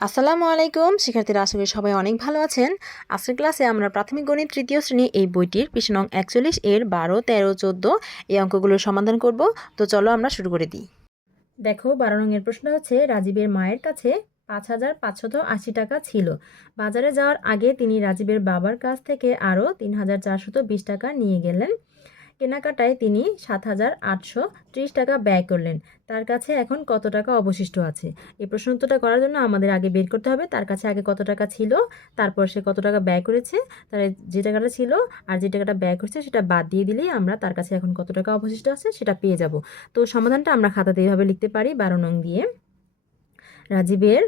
আসসালামু আলাইকুম। শিক্ষার্থীরা, আশা করি সবাই অনেক ভালো আছেন। আজকের ক্লাসে আমরা প্রাথমিক গণিত তৃতীয় শ্রেণি এই বইটির পৃষ্ঠ নং একচল্লিশ এর বারো, তেরো, চোদ্দ এই অঙ্কগুলোর সমাধান করব। তো চলো আমরা শুরু করে দিই। দেখো, বারো রঙের প্রশ্ন হচ্ছে, রাজীবের মায়ের কাছে পাঁচ হাজার পাঁচশত আশি টাকা ছিল। বাজারে যাওয়ার আগে তিনি রাজীবের বাবার কাছ থেকে আরও তিন হাজার চারশত বিশ টাকা নিয়ে গেলেন। কেনাকাটায় তিনি সাত হাজার আটশো ত্রিশ টাকা ব্যয় করলেন। তার কাছে এখন কত টাকা অবশিষ্ট আছে? এই প্রশ্ন উত্তরটা করার জন্য আমাদের আগে বের করতে হবে। তার কাছে আগে কত টাকা ছিল? তারপর সে কত টাকা ব্যয় করেছে? তার যে টাকাটা ছিল আর যে টাকাটা ব্যয় করেছে, সেটা বাদ দিয়ে দিলেই আমরা তার কাছে এখন কত টাকা অবশিষ্ট আছে সেটা পেয়ে যাব। তো সমাধানটা আমরা খাতাতে এইভাবে লিখতে পারি। বারো নং দিয়ে রাজীবের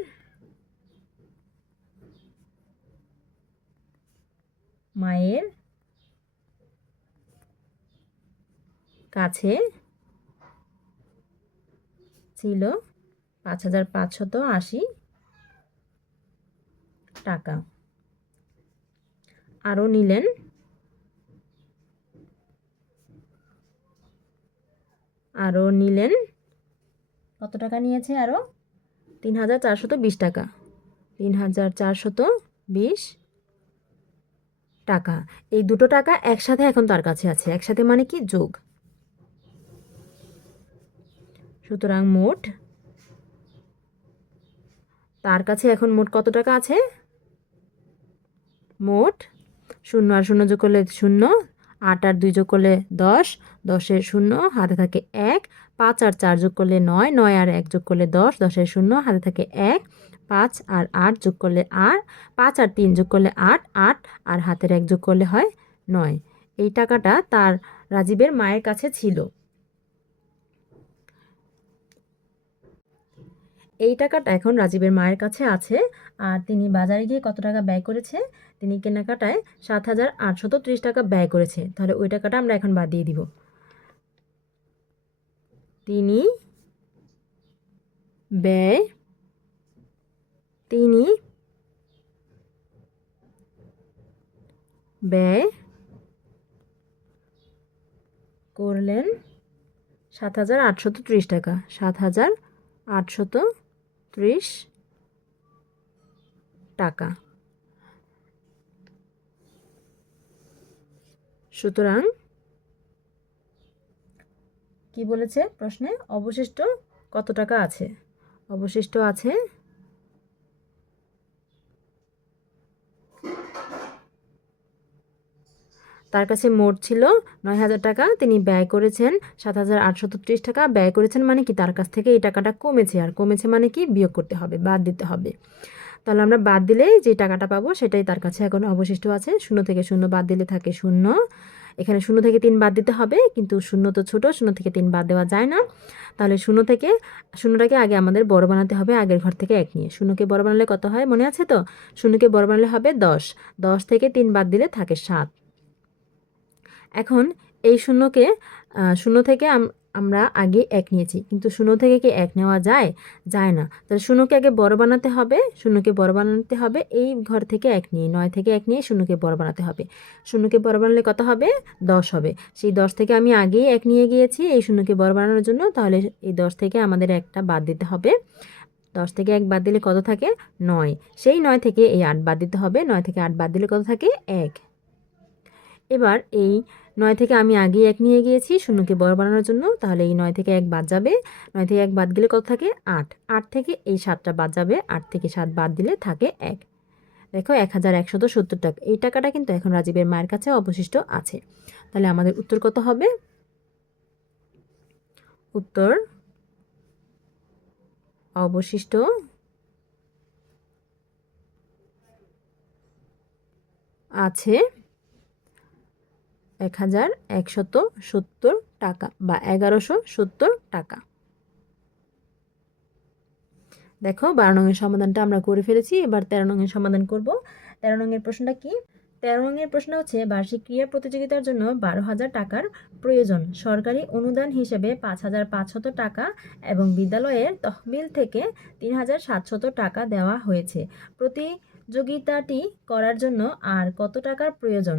মায়ের কাছে ছিল পাঁচ হাজার পাঁচশত আশি টাকা। আরও নিলেন আরও নিলেন কত টাকা নিয়েছে আরও? তিন হাজার চারশত বিশ টাকা। তিন হাজার চারশত বিশ টাকা। এই দুটো টাকা একসাথে এখন তার কাছে আছে। একসাথে মানে কি? যোগ। সুতরাং মোট? তার কাছে এখন মোট কত টাকা আছে? মোট শূন্য আর শূন্য যোগ করলে শূন্য, আট আর দুই যোগ করলে দশ দশের শূন্য, হাতে থাকে এক, পাঁচ আর চার যোগ করলে নয় নয় আর এক যোগ করলে দশ দশের শূন্য, হাতে থাকে এক, পাঁচ আর আট যোগ করলে আট, পাঁচ আর তিন যোগ করলে আট আট আর হাতের এক যোগ করলে হয় নয়। এই টাকাটা তার রাজীবের মায়ের কাছে ছিল। এই টাকাটা এখন রাজীবের মায়ের কাছে আছে। আর তিনি বাজারে গিয়ে কত টাকা ব্যয় করেছে? তিনি কেনাকাটায় সাত হাজার আটশত ত্রিশ টাকা ব্যয় করেছে। তাহলে ওই টাকাটা আমরা এখন বাদ দিয়ে দিব। তিনি ব্যয় তিনি ব্যয় করলেন সাত হাজার আটশত ত্রিশ টাকা। সাত হাজার আটশত ত্রিশ টাকা। সুতরাং কি বলেছে প্রশ্নে? অবশিষ্ট কত টাকা আছে? অবশিষ্ট আছে তার কাছে মোট ছিল নয় হাজার টাকা। তিনি ব্যয় করেছেন সাত হাজার ত্রিশ টাকা। ব্যয় করেছেন মানে কি? তার কাছ থেকে এই টাকাটা কমেছে। আর কমেছে মানে কি? বিয়োগ করতে হবে, বাদ দিতে হবে। তাহলে আমরা বাদ দিলে যে টাকাটা পাবো সেটাই তার কাছে এখন অবশিষ্ট আছে। শূন্য থেকে শূন্য বাদ দিলে থাকে শূন্য। এখানে শূন্য থেকে তিন বাদ দিতে হবে, কিন্তু শূন্য তো ছোট, শূন্য থেকে তিন বাদ দেওয়া যায় না। তাহলে শূন্য থেকে, শূন্যটাকে আগে আমাদের বড় বানাতে হবে, আগের ঘর থেকে এক নিয়ে। শূন্যকে বড় বানালে কত হয়? মনে আছে তো? শূন্যকে বড় বানালে হবে দশ। দশ থেকে তিন বাদ দিলে থাকে সাত। এখন এই শূন্যকে শূন্য থেকে আমরা আগে এক নিয়েছি। কিন্তু শূন্য থেকে কি এক নেওয়া যায়? যায় না। তাহলে শূন্যকে আগে বড় বানাতে হবে, শূন্যকে বড় বানাতে হবে, এই ঘর থেকে এক নিয়ে, নয় থেকে এক নিয়ে শূন্যকে বড় বানাতে হবে। শূন্যকে বড় বানালে কত হবে? দশ হবে। সেই দশ থেকে আমি আগেই এক নিয়ে গিয়েছি, এই শূন্যকে বড় বানানোর জন্য তাহলে এই দশ থেকে আমাদের একটা বাদ দিতে হবে। দশ থেকে এক বাদ দিলে কত থাকে? নয়। সেই নয় থেকে এই আট বাদ দিতে হবে, নয় থেকে আট বাদ দিলে কত থাকে? এক। এবার এই নয় থেকে আমি আগে এক নিয়ে গিয়েছি, শূন্যকে বড় বানানোর জন্য, তাহলে এই নয় থেকে এক বাদ যাবে। নয় থেকে এক বাদ গেলে কত থাকে? আট। আট থেকে এই সাতটা বাদ যাবে, আট থেকে সাত বাদ দিলে থাকে এক। দেখো এক হাজার একশত সত্তর টাকা। এই টাকাটা কিন্তু এখন রাজীবের মায়ের কাছে অবশিষ্ট আছে। তাহলে আমাদের উত্তর কত হবে? উত্তর অবশিষ্ট আছে এক হাজার একশত সত্তর টাকা বা এগারোশো সত্তর টাকা। দেখো, বারো নঙের সমাধানটা আমরা করে ফেলেছি। এবার তেরো নঙের সমাধান করব। তেরো নঙের প্রশ্নটা কি? তেরো নঙের প্রশ্ন হচ্ছে, বার্ষিক ক্রীড়া প্রতিযোগিতার জন্য বারো হাজার টাকার প্রয়োজন। সরকারি অনুদান হিসেবে পাঁচ হাজার পাঁচশত টাকা এবং বিদ্যালয়ের তহবিল থেকে তিন হাজার সাতশত টাকা দেওয়া হয়েছে। প্রতিযোগিতাটি করার জন্য আর কত টাকার প্রয়োজন?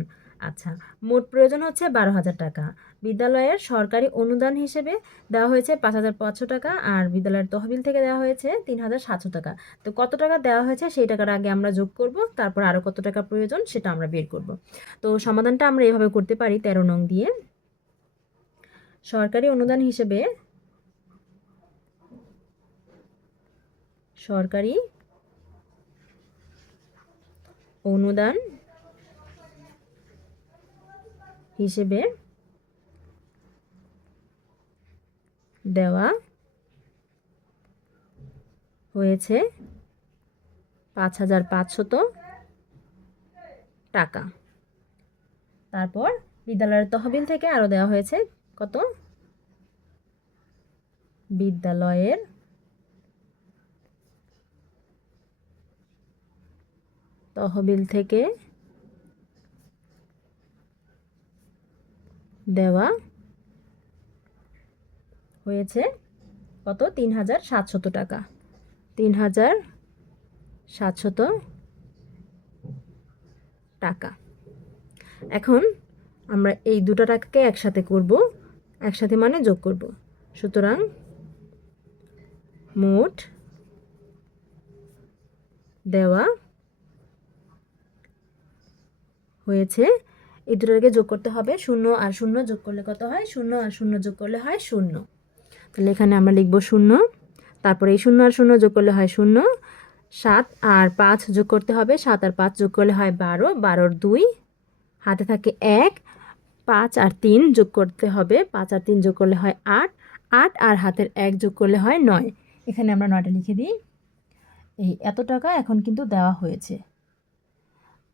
আচ্ছা মোট প্রয়োজন হচ্ছে বারো হাজার টাকা। বিদ্যালয়ের সরকারি অনুদান হিসেবে দেওয়া হয়েছে পাঁচ হাজার পাঁচশো টাকা আর বিদ্যালয়ের তহবিল থেকে দেওয়া হয়েছে তিন হাজার সাতশো টাকা। তো কত টাকা দেওয়া হয়েছে সেই টাকাটা আগে আমরা যোগ করব, তারপর আরও কত টাকা প্রয়োজন সেটা আমরা বের করব। তো সমাধানটা আমরা এভাবে করতে পারি তেরো নং দিয়ে। সরকারি অনুদান হিসেবে সরকারি অনুদান হিসেবে দেওয়া হয়েছে পাঁচ হাজার পাঁচশত টাকা। তারপর বিদ্যালয়ের তহবিল থেকে আরও দেওয়া হয়েছে কত? বিদ্যালয়ের তহবিল থেকে দেওয়া হয়েছে কত? তিন হাজার সাতশত টাকা। তিন হাজার সাতশত টাকা। এখন আমরা এই দুটো টাকাকে একসাথে করব। একসাথে মানে যোগ করব। সুতরাং মোট দেওয়া হয়েছে এই দুটোকে যোগ করতে হবে শূন্য আর শূন্য যোগ করলে কত হয়? শূন্য আর শূন্য যোগ করলে হয় শূন্য। তাহলে এখানে আমরা লিখব শূন্য, তারপরে এই শূন্য আর শূন্য যোগ করলে হয় শূন্য, সাত আর পাঁচ যোগ করতে হবে, সাত আর পাঁচ যোগ করলে হয় বারো, বারোর দুই, হাতে থাকে এক, পাঁচ আর তিন যোগ করতে হবে, পাঁচ আর তিন যোগ করলে হয় আট আট আর হাতের এক যোগ করলে হয় নয়। এখানে আমরা নয়টা লিখে দিই। এই এত টাকা এখন কিন্তু দেওয়া হয়েছে।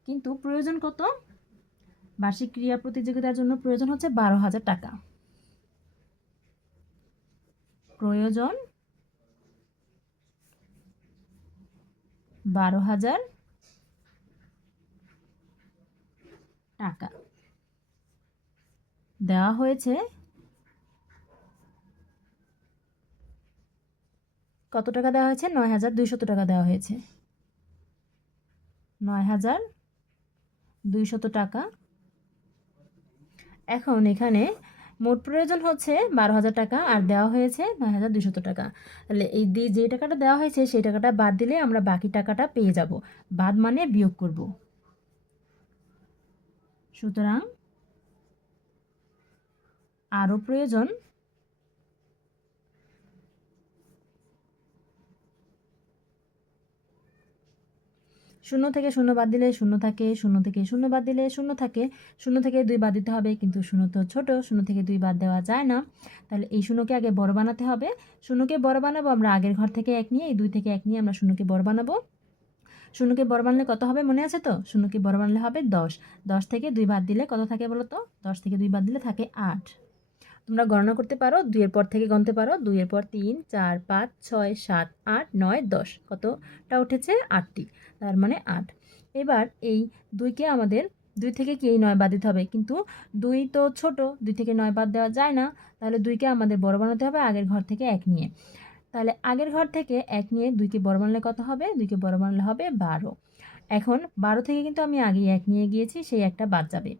কিন্তু প্রয়োজন কত? বার্ষিক ক্রীড়া প্রতিযোগিতার জন্য প্রয়োজন হচ্ছে বারো হাজার টাকা। প্রয়োজন বারো হাজার টাকা। দেওয়া হয়েছে কত টাকা দেওয়া হয়েছে? নয় হাজার দুইশত টাকা দেওয়া হয়েছে। নয় হাজার দুইশত টাকা এখন এখানে মোট প্রয়োজন হচ্ছে বারো হাজার টাকা আর দেওয়া হয়েছে নয় হাজার দুশত টাকা। তাহলে এই দিয়ে যে টাকাটা দেওয়া হয়েছে সেই টাকাটা বাদ দিলে আমরা বাকি টাকাটা পেয়ে যাব। বাদ মানে বিয়োগ করব। সুতরাং আরও প্রয়োজন শূন্য থেকে শূন্য বাদ দিলে শূন্য থাকে, শূন্য থেকে শূন্য বাদ দিলে শূন্য থাকে। শূন্য থেকে দুই বাদ দিতে হবে, কিন্তু শূন্য তো ছোট, শূন্য থেকে দুই বাদ দেওয়া যায় না। তাহলে এই শূন্যকে আগে বড় বানাতে হবে। শূন্যকে বড় বানাবো আমরা আগের ঘর থেকে এক নিয়ে, এই দুই থেকে এক নিয়ে আমরা শূন্যকে বড় বানাবো। শূন্যকে বড় বানালে কত হবে মনে আছে তো? শূন্যকে বড় বানালে হবে দশ। দশ থেকে দুই বাদ দিলে কত থাকে বলো তো? দশ থেকে দুই বাদ দিলে থাকে আট। তোমরা গণনা করতে পারো, দুইয়ের পর থেকে গণতে পারো, দুইয়ের পর তিন, চার, পাঁচ, ছয়, সাত, আট, নয়, দশ, কতটা উঠেছে? আটটি, তার মানে আট। এবার এই দুইকে আমাদের, দুই থেকে কি এই নয় বাদ দিতে হবে? কিন্তু দুই তো ছোট, দুই থেকে নয় বাদ দেওয়া যায় না। তাহলে দুইকে আমাদের বড় বানাতে হবে আগের ঘর থেকে এক নিয়ে। তাহলে আগের ঘর থেকে এক নিয়ে দুইকে বড় বানালে কত হবে? দুইকে বড় বানালে হবে বারো। এখন বারো থেকে কিন্তু আমি আগে এক নিয়ে গিয়েছি, সেই একটা বাদ যাবে।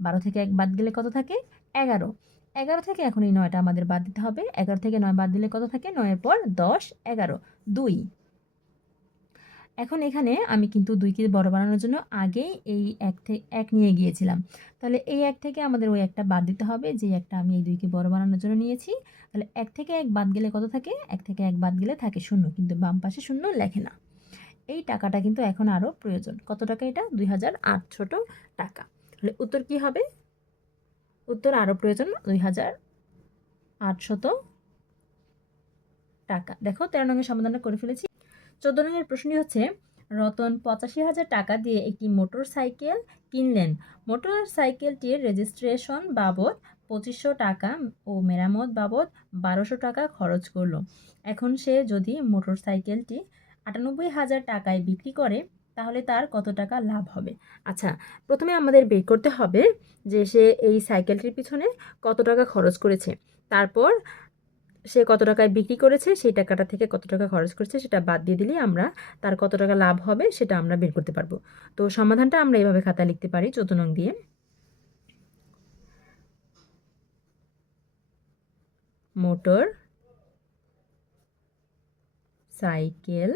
বারো থেকে এক বাদ গেলে কত থাকে? এগারো। এগারো থেকে এখন এই নয়টা আমাদের বাদ দিতে হবে। এগারো থেকে নয় বাদ দিলে কত থাকে? নয়ের পর দশ, এগারো, দুই। এখন এখানে আমি কিন্তু দুইকে বড় বানানোর জন্য আগেই এই এক থেকে এক নিয়ে গিয়েছিলাম। তাহলে এই এক থেকে আমাদের ওই একটা বাদ দিতে হবে, যে একটা আমি এই দুইকে বড় বানানোর জন্য নিয়েছি। তাহলে এক থেকে এক বাদ গেলে কত থাকে? এক থেকে এক বাদ গেলে থাকে শূন্য, কিন্তু বাম পাশে শূন্য লেখে না। এই টাকাটা কিন্তু এখন আরও প্রয়োজন। কত টাকা এটা? দুই হাজার আটশোট টাকা। তাহলে উত্তর কি হবে? উত্তর আরও প্রয়োজন, দুই হাজার আটশত টাকা। দেখো, তেরো নঙের সমাধানটা করে ফেলেছি। চোদ্দ নঙের প্রশ্নটি হচ্ছে, রতন পঁচাশি হাজার টাকা দিয়ে একটি মোটর সাইকেল কিনলেন। মোটর সাইকেলটির রেজিস্ট্রেশন বাবদ পঁচিশশো টাকা ও মেরামত বাবদ বারোশো টাকা খরচ করল। এখন সে যদি মোটর সাইকেলটি আটানব্বই হাজার টাকায় বিক্রি করে তাহলে তার কত টাকা লাভ হবে? আচ্ছা প্রথমে আমাদের বের করতে হবে যে সে এই সাইকেলটির পিছনে কত টাকা খরচ করেছে। তারপর সে কত টাকায় বিক্রি করেছে, সেই টাকাটা থেকে কত টাকা খরচ করেছে, সেটা বাদ দিয়ে দিলেই আমরা তার কত টাকা লাভ হবে, সেটা আমরা বের করতে পারব। তো সমাধানটা আমরা এইভাবে খাতায় লিখতে পারি, চোদ্দ নং দিয়ে। মোটর, সাইকেল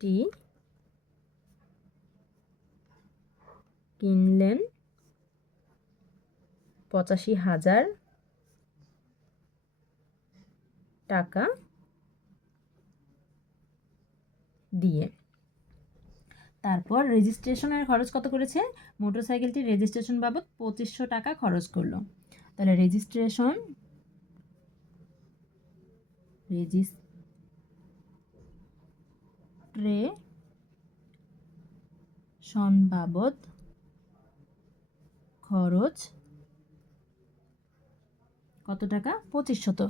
টি কিনলেন পঁচাশি হাজার টাকা দিয়ে। তারপর রেজিস্ট্রেশনের খরচ কত করেছে? মোটরসাইকেলটি রেজিস্ট্রেশন বাবদ পঁচিশশো টাকা খরচ করল। তাহলে রেজিস্ট্রেশন রেজিস্ট্রেশন বাবদ, খরচ কত টাকা? পঁচিশ শত।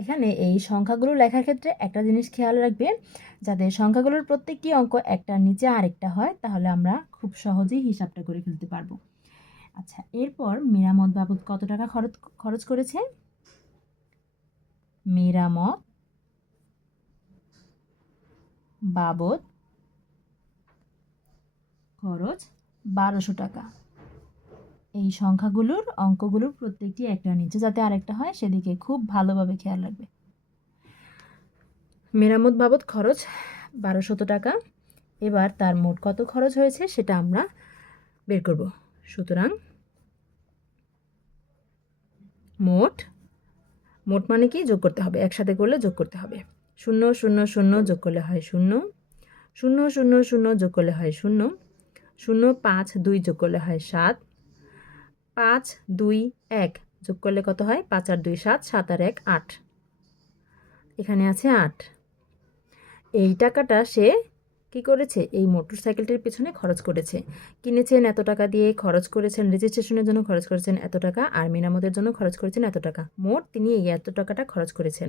এখানে এই সংখ্যাগুলো লেখার ক্ষেত্রে একটা জিনিস খেয়াল রাখবে, যাতে সংখ্যাগুলোর প্রত্যেকটি অঙ্ক একটার নিচে আরেকটা হয়, তাহলে আমরা খুব সহজেই হিসাবটা করে ফেলতে পারব। আচ্ছা এরপর মেরামত বাবদ কত টাকা খরচ খরচ করেছে? মেরামত বাবদ খরচ বারোশো টাকা। এই সংখ্যাগুলোর অঙ্কগুলোর প্রত্যেকটি একটা নিচে যাতে আরেকটা হয়, সেদিকে খুব ভালোভাবে খেয়াল রাখবে। মেরামত বাবদ খরচ বারোশত টাকা। এবার তার মোট কত খরচ হয়েছে, সেটা আমরা বের করব। সুতরাং মোট মোট মানে কি? যোগ করতে হবে। একসাথে করলে যোগ করতে হবে। শূন্য শূন্য শূন্য যোগ করলে হয় শূন্য। শূন্য শূন্য শূন্য যোগ করলে হয় শূন্য। শূন্য, পাঁচ, দুই যোগ করলে হয় সাত। পাঁচ, দুই, এক যোগ করলে কত হয়? পাঁচ আর দুই, সাত সাত আর এক, আট। এখানে আছে আট। এই টাকাটা সে কি করেছে? এই মোটর সাইকেলটির পেছনে খরচ করেছে। কিনেছেন এত টাকা দিয়ে, খরচ করেছেন রেজিস্ট্রেশনের জন্য খরচ করেছেন এত টাকা, আর মেরামতের জন্য খরচ করেছেন এত টাকা। মোট তিনি এই এত টাকাটা খরচ করেছেন।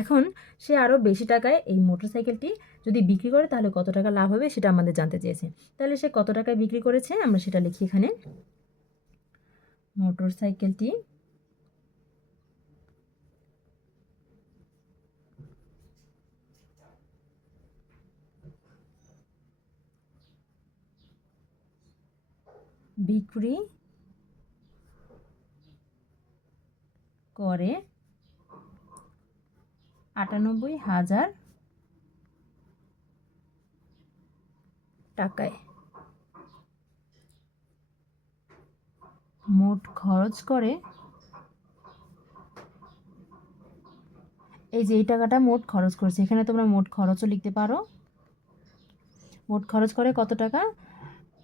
এখন সে আরও বেশি টাকায় এই মোটর সাইকেলটি যদি বিক্রি করে, তাহলে কত টাকা লাভ হবে সেটা আমাদের জানতে চেয়েছে। তাহলে সে কত টাকায় বিক্রি করেছে? আমরা সেটা লিখি এখানে। মোটর সাইকেলটি বিক্রি করে আটানব্বই হাজার টাকায়। মোট খরচ করে এই যে এই টাকাটা মোট খরচ করেছে। এখানে তোমরা মোট খরচও লিখতে পারো। মোট খরচ করে কত টাকা?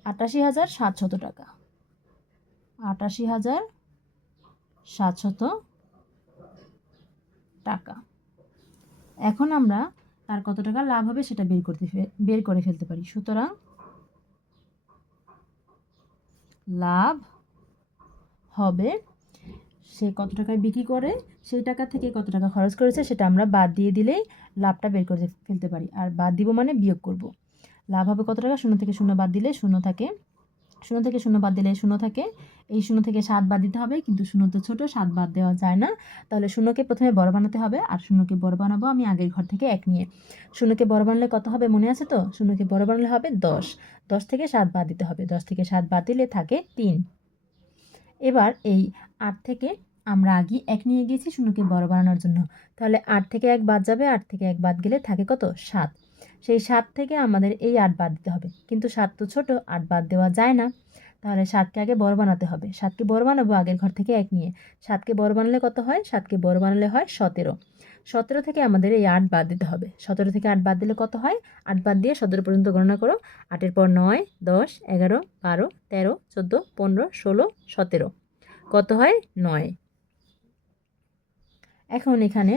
আটাশি হাজার সাতশত টাকা। আটাশি হাজার সাতশত টাকা। এখন আমরা তার কত টাকা লাভ হবে সেটা বের করতে বের করে ফেলতে পারি। সুতরাং লাভ হবে সে কত টাকায় বিক্রি করে, সেই টাকা থেকে কত টাকা খরচ করেছে সেটা আমরা বাদ দিয়ে দিলেই লাভটা বের করে ফেলতে পারি। আর বাদ দিব মানে বিয়োগ করব। লাভ হবে কত টাকা? শূন্য থেকে শূন্য বাদ দিলে শূন্য থাকে। শূন্য থেকে শূন্য বাদ দিলে শূন্য থাকে। এই শূন্য থেকে সাত বাদ দিতে হবে, কিন্তু শূন্য তো ছোটো, সাত বাদ দেওয়া যায় না। তাহলে শূন্যকে প্রথমে বড় বানাতে হবে, আর শূন্যকে বড় বানাবো আমি আগের ঘর থেকে এক নিয়ে। শূন্যকে বড় বানালে কত হবে মনে আছে তো? শূন্যকে বড় বানালে হবে দশ। দশ থেকে সাত বাদ দিতে হবে। দশ থেকে সাত বাদ দিলে থাকে তিন। এবার এই আট থেকে আমরা আগে এক নিয়ে গিয়েছি শূন্যকে বড় বানানোর জন্য। তাহলে আট থেকে এক বাদ যাবে, আট থেকে এক বাদ গেলে থাকে কত? সাত। সেই সাত থেকে আমাদের এই আট বাদ দিতে হবে। কিন্তু সাত তো ছোটো, আট বাদ দেওয়া যায় না। তাহলে সাতকে আগে বড় বানাতে হবে। সাতকে বড় বানাবো আগের ঘর থেকে এক নিয়ে। সাতকে বড় বানালে কত হয়? সাতকে বড় বানালে হয় সতেরো। সতেরো থেকে আমাদের এই আট বাদ দিতে হবে। সতেরো থেকে আট বাদ দিলে কত হয়? আট বাদ দিয়ে সতেরো পর্যন্ত গণনা করো। আটের পর নয়, দশ, এগারো, বারো, তেরো, চোদ্দ, পনেরো, ষোলো, সতেরো। কত হয়? নয়। এখন এখানে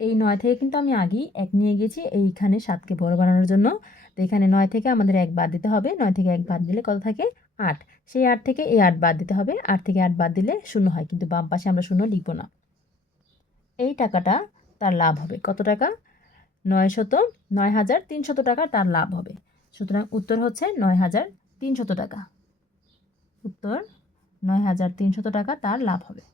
এই নয় থেকে কিন্তু আমি আগেই এক নিয়ে গেছি, এইখানে সাতকে বড় বানানোর জন্য। তো এখানে নয় থেকে আমাদের এক বাদ দিতে হবে, নয় থেকে এক বাদ দিলে কত থাকে? আট। সেই আট থেকে এই আট বাদ দিতে হবে, আট থেকে আট বাদ দিলে শূন্য হয়, কিন্তু বাম পাশে আমরা শূন্য লিখব না। এই টাকাটা তার লাভ হবে। কত টাকা? নয় শত নয় হাজার তিনশত টাকা তার লাভ হবে। সুতরাং উত্তর হচ্ছে নয় হাজার তিনশত টাকা। উত্তর নয় হাজার তিনশত টাকা তার লাভ হবে।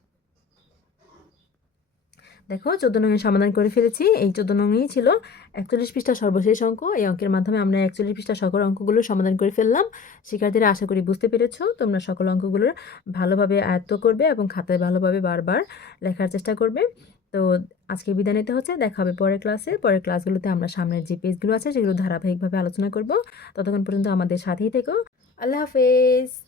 দেখো, চোদ্দ নঙের সমাধান করে ফেলেছি। এই চোদ্দ নঙেই ছিল একচল্লিশ পৃষ্ঠা সর্বশেষ অঙ্ক। এই অঙ্কের মাধ্যমে আমরা একচল্লিশ পৃষ্ঠা সকল অঙ্কগুলো সমাধান করে ফেললাম। শিক্ষার্থীরা আশা করি বুঝতে পেরেছ, তোমরা সকল অঙ্কগুলোর ভালোভাবে আয়ত্ত করবে এবং খাতায় ভালোভাবে বারবার লেখার চেষ্টা করবে। তো আজকে বিদায় নিতে হচ্ছে। দেখা হবে পরের ক্লাসে। পরের ক্লাসগুলোতে আমরা সামনের যে পেজগুলো আছে, সেগুলো ধারাবাহিকভাবে আলোচনা করব। ততক্ষণ পর্যন্ত আমাদের সাথেই থেকো। আল্লাহ হাফেজ।